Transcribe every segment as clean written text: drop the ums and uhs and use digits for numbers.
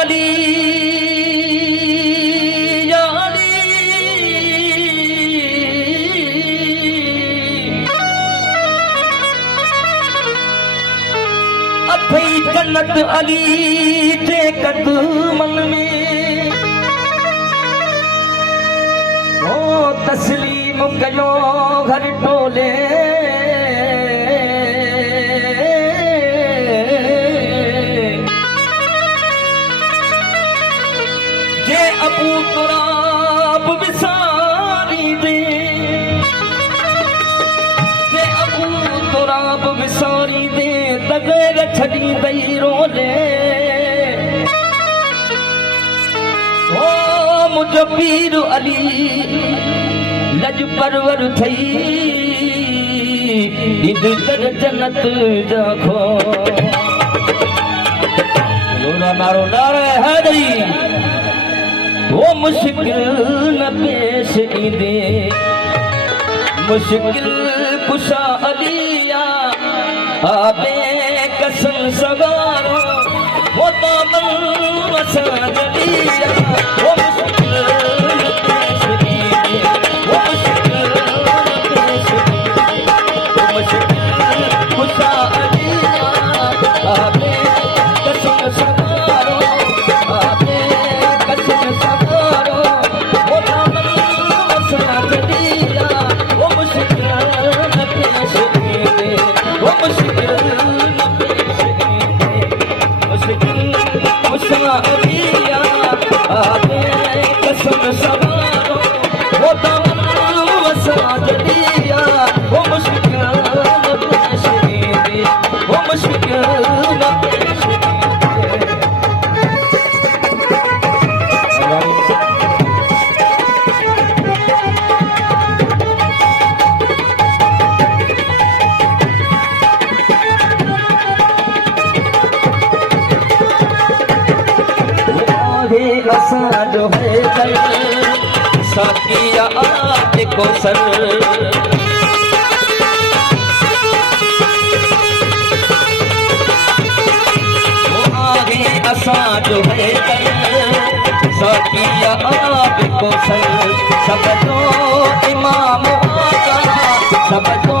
अली या अली अथई जन्नत अली जे कदमन में ओ तस्लीम कयो घर टोले जे अबू तुराब विसारी दे जे अबू तुराब विसारी दे दगेर छड़ी दई रोले ओ मुझो पीर अली लज परवर थई इधर जन्नत जाखो लोना नारो नारे हैदरी वो मुश्किल न पेश ईंदे मुश्किल कुशा अलिया आबे कसम सवारो वो दामन वसा जलिया वो मुश्किल न पेश ईंदे वो मुश्किल न पेश ईंदे वो मुश्किल कुशा अलिया आबे कसम सवारो आबे कसम सवारो वो दामन वसा जलिया वो मुश्किल न पेश ईंदे वो मुश्किल न पेश ईंदे मुश्किल कुशा अलिया आबे कसम सवारो वो दामन वसा जलिया वो मुश्किल न पेश ईंदे वो मुश्किल न पेश ईंदे असा जो है कल साकिया आके कोसर वो आगे असा जो है कल साकिया आके कोसर सब तो इमाम आका सब तो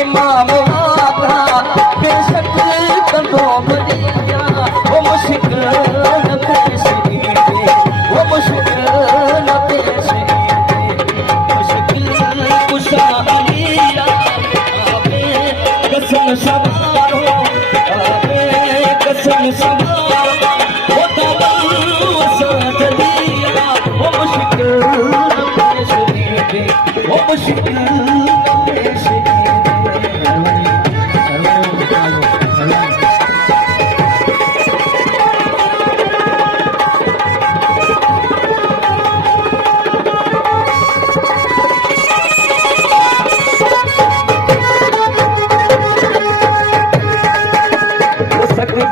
इमाम आका बेशक कंदो बलिया वो मुश्किल न पेश वो मुश्किल न पेश मुश्किल कुशा अलिया आबे कसम सवारो आबे कसम सवारो वो दामन वसा जलिया वो मुश्किल न पेश वो मुश्किल न पेश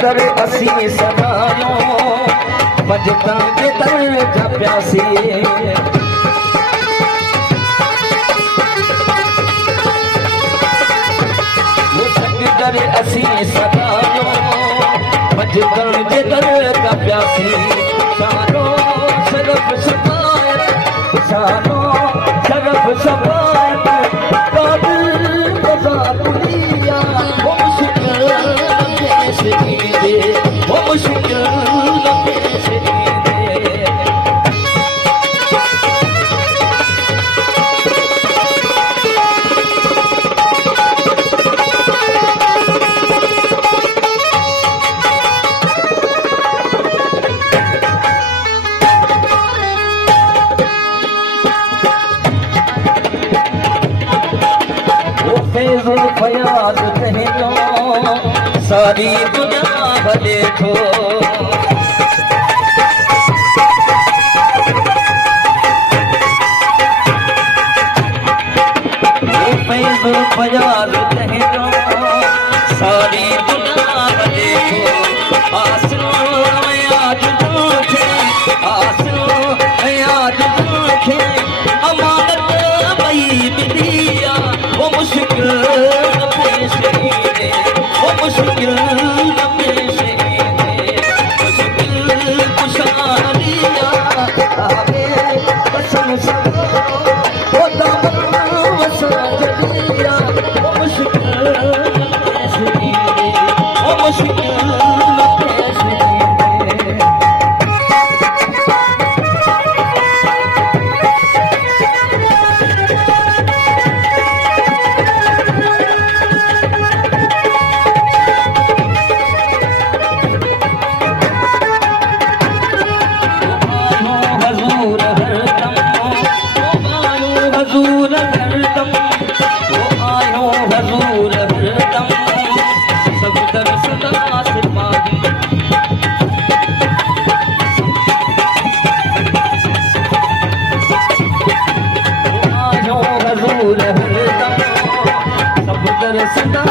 कर असी सदायो बजता के दर जा प्यासी कर असी सदायो बजता के दर जा प्यासी सारो शरफ सफायत सारो शरफ सफायत काबिल बजा पुलिया वो मुश्किल पेश ईंदे वो मुश्किल न पेश ईंदे वो फैज़ फयाज़ कहनो सारी दुनिया भले थो फैज़ फयाज़ कहनो सारी दुनिया भले थो आसनो आज दूखे आसनो आज दूखे अमानत भई मिलिया वो मुश्किल न पेश ईंदे वो मुश्किल न पेश ईंदे मुश्किल हरदम वो आयो हजूर हरदम सब दर सदा से पारी वो आयो हजूर हरदम सब दर सदा